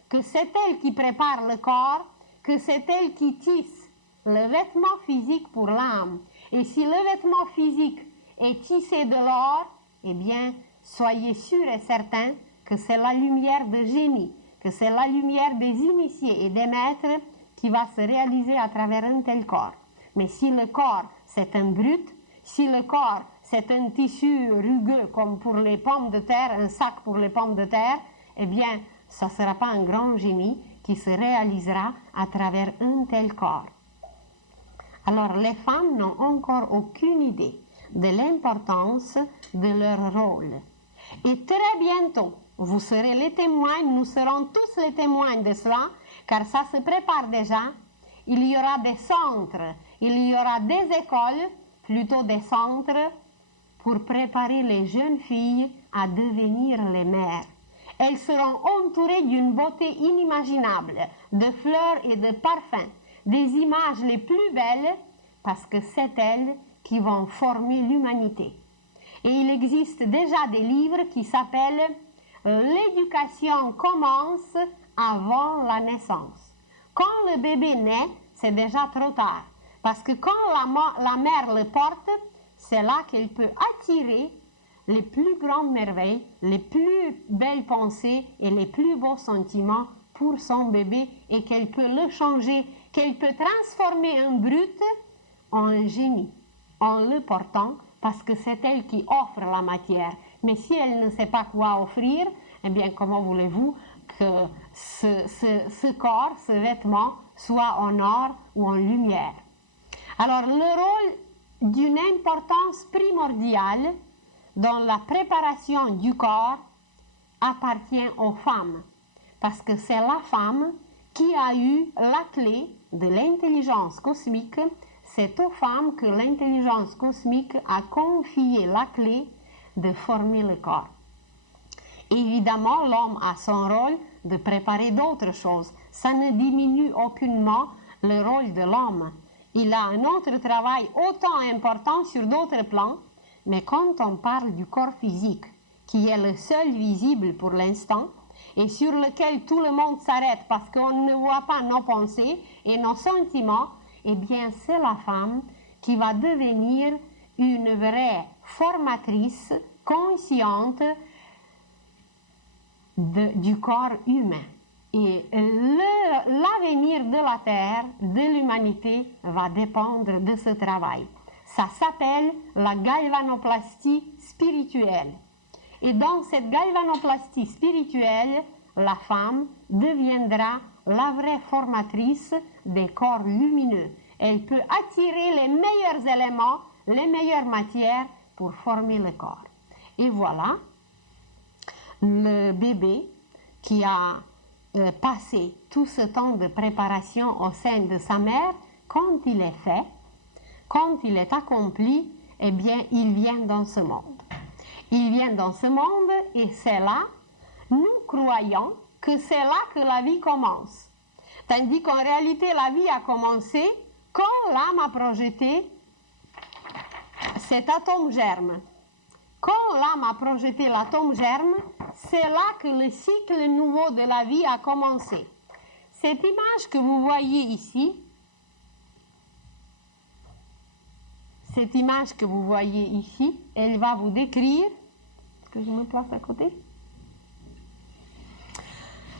que c'est elle qui prépare le corps, que c'est elle qui tisse le vêtement physique pour l'âme. Et si le vêtement physique est tissé de l'or, eh bien, soyez sûrs et certains que c'est la lumière de génie, que c'est la lumière des initiés et des maîtres qui va se réaliser à travers un tel corps. Mais si le corps, c'est un brut, si le corps, c'est un tissu rugueux comme pour les pommes de terre, un sac pour les pommes de terre, eh bien, ça ne sera pas un grand génie qui se réalisera à travers un tel corps. Alors, les femmes n'ont encore aucune idée de l'importance de leur rôle. Et très bientôt, vous serez les témoins, nous serons tous les témoins de cela, car ça se prépare déjà. Il y aura des centres, il y aura des écoles, plutôt des centres, pour préparer les jeunes filles à devenir les mères. Elles seront entourées d'une beauté inimaginable, de fleurs et de parfums, des images les plus belles, parce que c'est elles qui vont former l'humanité. Et il existe déjà des livres qui s'appellent « L'éducation commence avant la naissance ». Quand le bébé naît, c'est déjà trop tard, parce que quand la mère le porte, c'est là qu'elle peut attirer les plus grandes merveilles, les plus belles pensées et les plus beaux sentiments pour son bébé et qu'elle peut le changer, qu'elle peut transformer un brut en un génie en le portant parce que c'est elle qui offre la matière. Mais si elle ne sait pas quoi offrir, eh bien comment voulez-vous que ce corps, ce vêtement soit en or ou en lumière? Alors le rôle d'une importance primordiale dans la préparation du corps appartient aux femmes, parce que c'est la femme qui a eu la clé de l'intelligence cosmique. C'est aux femmes que l'intelligence cosmique a confié la clé de former le corps. Évidemment, l'homme a son rôle de préparer d'autres choses. Ça ne diminue aucunement le rôle de l'homme. Il a un autre travail autant important sur d'autres plans, mais quand on parle du corps physique, qui est le seul visible pour l'instant, et sur lequel tout le monde s'arrête parce qu'on ne voit pas nos pensées et nos sentiments, eh bien c'est la femme qui va devenir une vraie formatrice consciente du corps humain. Et l'avenir de la Terre, de l'humanité, va dépendre de ce travail. Ça s'appelle la galvanoplastie spirituelle. Et dans cette galvanoplastie spirituelle, la femme deviendra la vraie formatrice des corps lumineux. Elle peut attirer les meilleurs éléments, les meilleures matières pour former le corps. Et voilà, le bébé qui a passé tout ce temps de préparation au sein de sa mère, quand il est fait, quand il est accompli, eh bien, il vient dans ce monde. Il vient dans ce monde et c'est là, nous croyons que c'est là que la vie commence. Tandis qu'en réalité, la vie a commencé quand l'âme a projeté cet atome germe. Quand l'âme a projeté l'atome germe, c'est là que le cycle nouveau de la vie a commencé. Cette image que vous voyez ici, elle va vous décrire, est-ce que je me place à côté?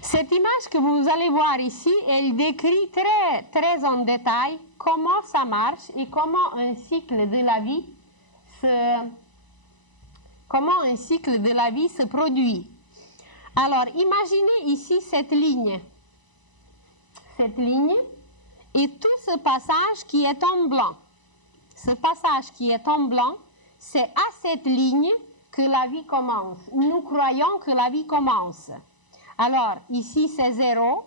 Cette image que vous allez voir ici, elle décrit très en détail comment ça marche et comment un cycle de la vie se produit. Alors, imaginez ici cette ligne et tout ce passage qui est en blanc. Ce passage qui est en blanc, c'est à cette ligne que la vie commence. Nous croyons que la vie commence. Alors, ici c'est 0,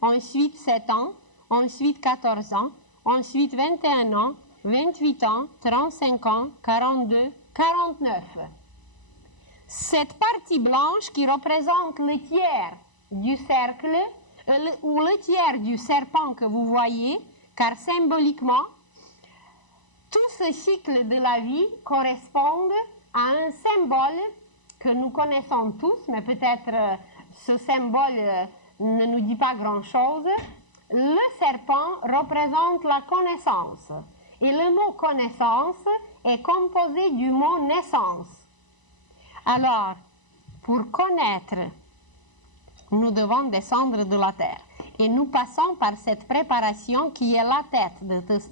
ensuite 7 ans, ensuite 14 ans, ensuite 21 ans, 28 ans, 35 ans, 42, 49. Cette partie blanche qui représente le tiers du cercle, ou le tiers du serpent que vous voyez, car symboliquement, tout ce cycle de la vie correspond à un symbole que nous connaissons tous, mais peut-être ce symbole ne nous dit pas grand-chose. Le serpent représente la connaissance. Et le mot connaissance est composé du mot naissance. Alors, pour connaître, nous devons descendre de la terre. Et nous passons par cette préparation qui est la tête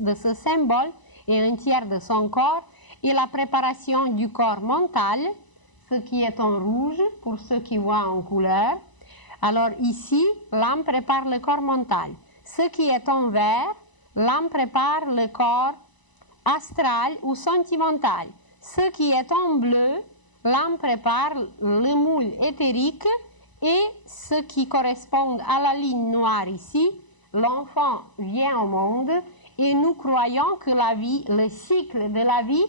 de ce symbole et un tiers de son corps, et la préparation du corps mental, ce qui est en rouge pour ceux qui voient en couleur. Alors ici, l'âme prépare le corps mental. Ce qui est en vert, l'âme prépare le corps astral ou sentimental. Ce qui est en bleu, l'âme prépare le moule éthérique, et ce qui correspond à la ligne noire ici, l'enfant vient au monde et nous croyons que la vie, le cycle de la vie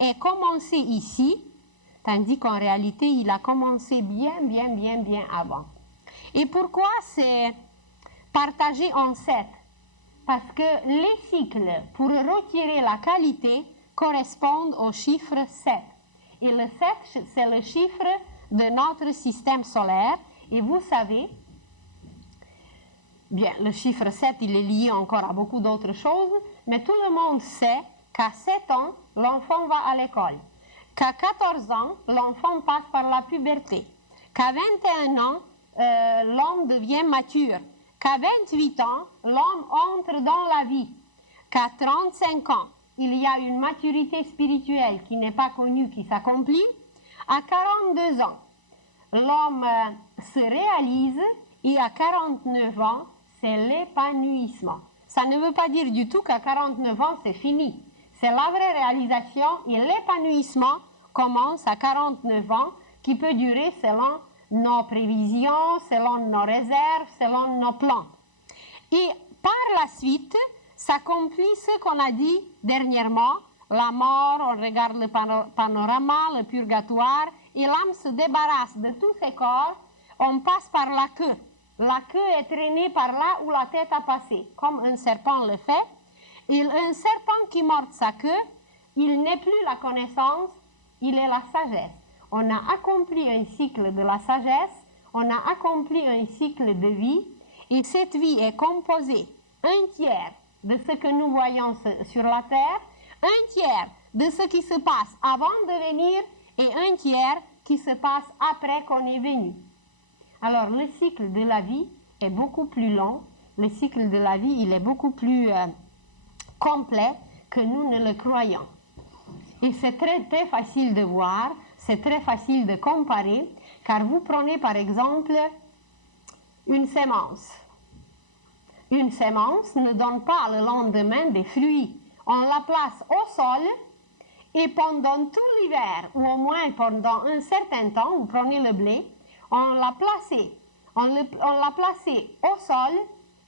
est commencé ici, tandis qu'en réalité il a commencé bien avant. Et pourquoi c'est partagé en 7? Parce que les cycles, pour retirer la qualité, correspondent au chiffre 7. Et le 7, c'est le chiffre de notre système solaire. Et vous savez, bien, le chiffre 7, il est lié encore à beaucoup d'autres choses, mais tout le monde sait qu'à 7 ans, l'enfant va à l'école, qu'à 14 ans, l'enfant passe par la puberté, qu'à 21 ans, l'homme devient mature, qu'à 28 ans, l'homme entre dans la vie, qu'à 35 ans, il y a une maturité spirituelle qui n'est pas connue, qui s'accomplit, à 42 ans, l'homme se réalise et à 49 ans, c'est l'épanouissement. Ça ne veut pas dire du tout qu'à 49 ans, c'est fini. C'est la vraie réalisation et l'épanouissement commence à 49 ans qui peut durer selon nos prévisions, selon nos réserves, selon nos plans. Et par la suite, s'accomplit ce qu'on a dit dernièrement, la mort, on regarde le panorama, le purgatoire, et l'âme se débarrasse de tous ses corps, on passe par la queue. La queue est traînée par là où la tête a passé, comme un serpent le fait. Et un serpent qui mord sa queue, il n'est plus la connaissance, il est la sagesse. On a accompli un cycle de la sagesse, on a accompli un cycle de vie, et cette vie est composée un tiers de ce que nous voyons sur la terre, un tiers de ce qui se passe avant de venir, et un tiers qui se passe après qu'on est venu. Alors, le cycle de la vie est beaucoup plus long, le cycle de la vie, il est beaucoup plus complet que nous ne le croyons. Et c'est très, très facile de voir, c'est très facile de comparer, car vous prenez par exemple une sémence. Une sémence ne donne pas le lendemain des fruits. On la place au sol, et pendant tout l'hiver, ou au moins pendant un certain temps, vous prenez le blé, on l'a placé au sol,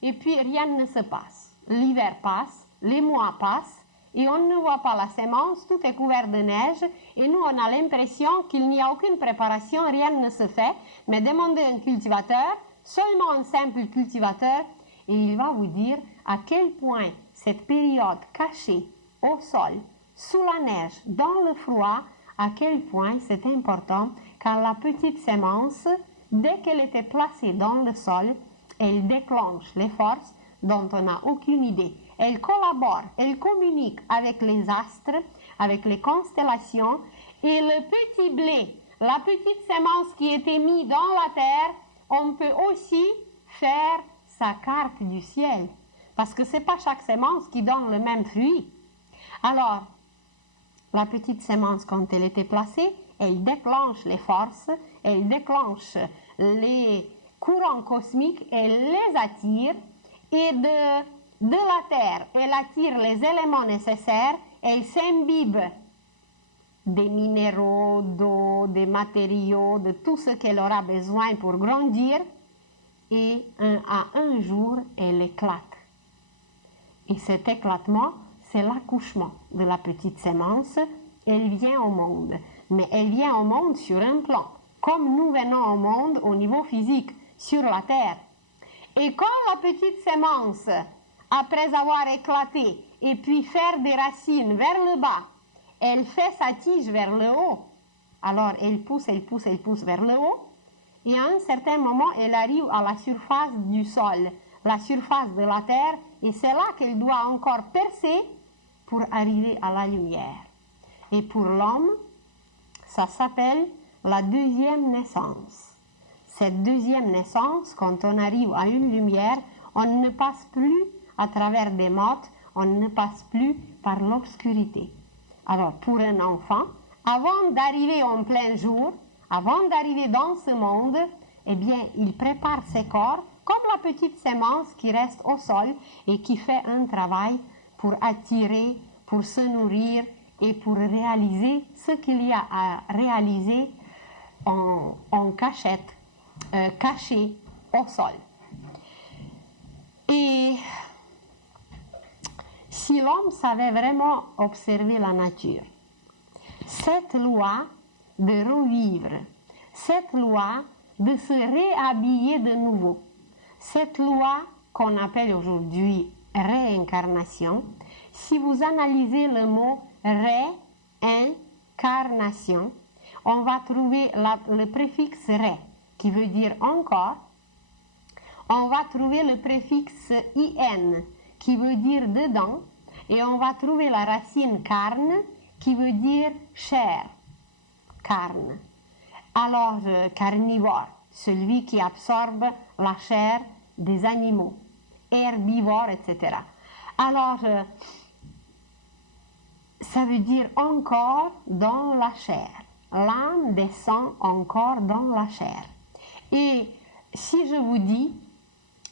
et puis rien ne se passe. L'hiver passe, les mois passent, et on ne voit pas la sémence, tout est couvert de neige, et nous on a l'impression qu'il n'y a aucune préparation, rien ne se fait, mais demandez à un cultivateur, seulement un simple cultivateur, et il va vous dire à quel point cette période cachée au sol, sous la neige, dans le froid, à quel point c'est important, car la petite sémence, dès qu'elle était placée dans le sol, elle déclenche les forces dont on n'a aucune idée. Elle collabore, elle communique avec les astres, avec les constellations, et le petit blé, la petite sémence qui était mise dans la terre, on peut aussi faire sa carte du ciel, parce que ce n'est pas chaque sémence qui donne le même fruit. Alors, la petite sémence, quand elle était placée, elle déclenche les forces, elle déclenche les courants cosmiques, elle les attire, et de la terre, elle attire les éléments nécessaires, elle s'imbibe des minéraux, d'eau, des matériaux, de tout ce qu'elle aura besoin pour grandir, et à un jour, elle éclate. Et cet éclatement, c'est l'accouchement de la petite sémence. Elle vient au monde, mais elle vient au monde sur un plan, comme nous venons au monde au niveau physique, sur la terre. Et quand la petite sémence, après avoir éclaté et puis faire des racines vers le bas, elle fait sa tige vers le haut, alors elle pousse vers le haut, et à un certain moment, elle arrive à la surface du sol, la surface de la terre, et c'est là qu'elle doit encore percer pour arriver à la lumière. Et pour l'homme, ça s'appelle la deuxième naissance. Cette deuxième naissance, quand on arrive à une lumière, on ne passe plus à travers des mottes, on ne passe plus par l'obscurité. Alors, pour un enfant, avant d'arriver en plein jour, avant d'arriver dans ce monde, eh bien, il prépare ses corps comme la petite sémence qui reste au sol et qui fait un travail pour attirer, pour se nourrir et pour réaliser ce qu'il y a à réaliser en cachette, caché au sol. Et si l'homme savait vraiment observer la nature, cette loi de revivre, cette loi de se réhabiller de nouveau, cette loi qu'on appelle aujourd'hui réincarnation, si vous analysez le mot réincarnation, on va trouver le préfixe ré, qui veut dire encore. On va trouver le préfixe in, qui veut dire dedans, et on va trouver la racine carne, qui veut dire chair, carne. Alors, carnivore, celui qui absorbe la chair des animaux, herbivore, etc. Alors, ça veut dire encore dans la chair. L'âme descend encore dans la chair. Et si je vous dis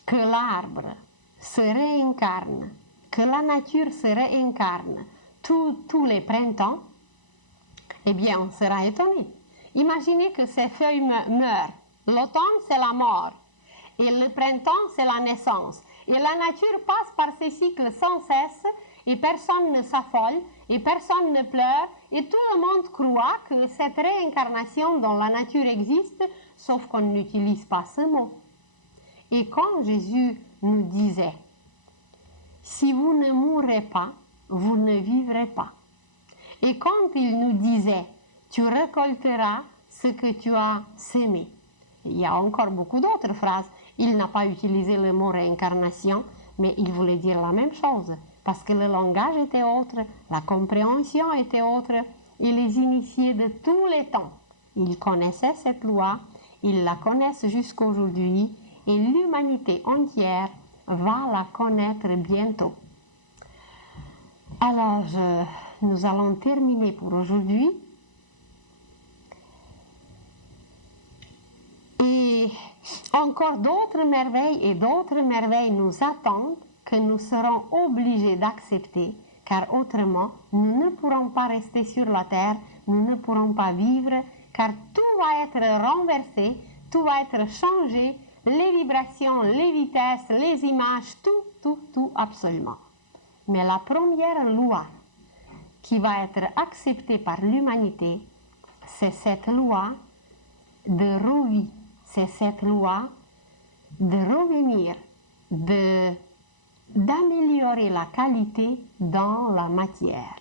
que l'arbre se réincarne, que la nature se réincarne tous les printemps, eh bien, on sera étonné. Imaginez que ces feuilles meurent. L'automne, c'est la mort. Et le printemps, c'est la naissance. Et la nature passe par ces cycles sans cesse, et personne ne s'affole, et personne ne pleure, et tout le monde croit que cette réincarnation dans la nature existe, sauf qu'on n'utilise pas ce mot. Et quand Jésus nous disait, si vous ne mourrez pas, vous ne vivrez pas. Et quand il nous disait, tu récolteras ce que tu as sémé. Il y a encore beaucoup d'autres phrases. Il n'a pas utilisé le mot réincarnation, mais il voulait dire la même chose, parce que le langage était autre, la compréhension était autre, et les initiés de tous les temps, ils connaissaient cette loi, ils la connaissent jusqu'aujourd'hui, et l'humanité entière va la connaître bientôt. Alors, nous allons terminer pour aujourd'hui. Et encore d'autres merveilles et d'autres merveilles nous attendent que nous serons obligés d'accepter, car autrement, nous ne pourrons pas rester sur la terre, nous ne pourrons pas vivre, car tout va être renversé, tout va être changé, les vibrations, les vitesses, les images, tout absolument. Mais la première loi qui va être acceptée par l'humanité, c'est cette loi de Rovi, c'est cette loi de revenir, d'améliorer la qualité dans la matière,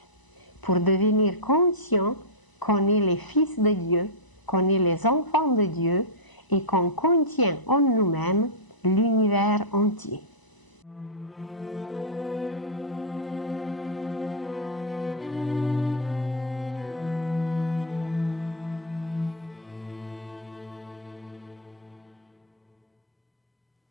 pour devenir conscient qu'on est les fils de Dieu, qu'on est les enfants de Dieu et qu'on contient en nous-mêmes l'univers entier.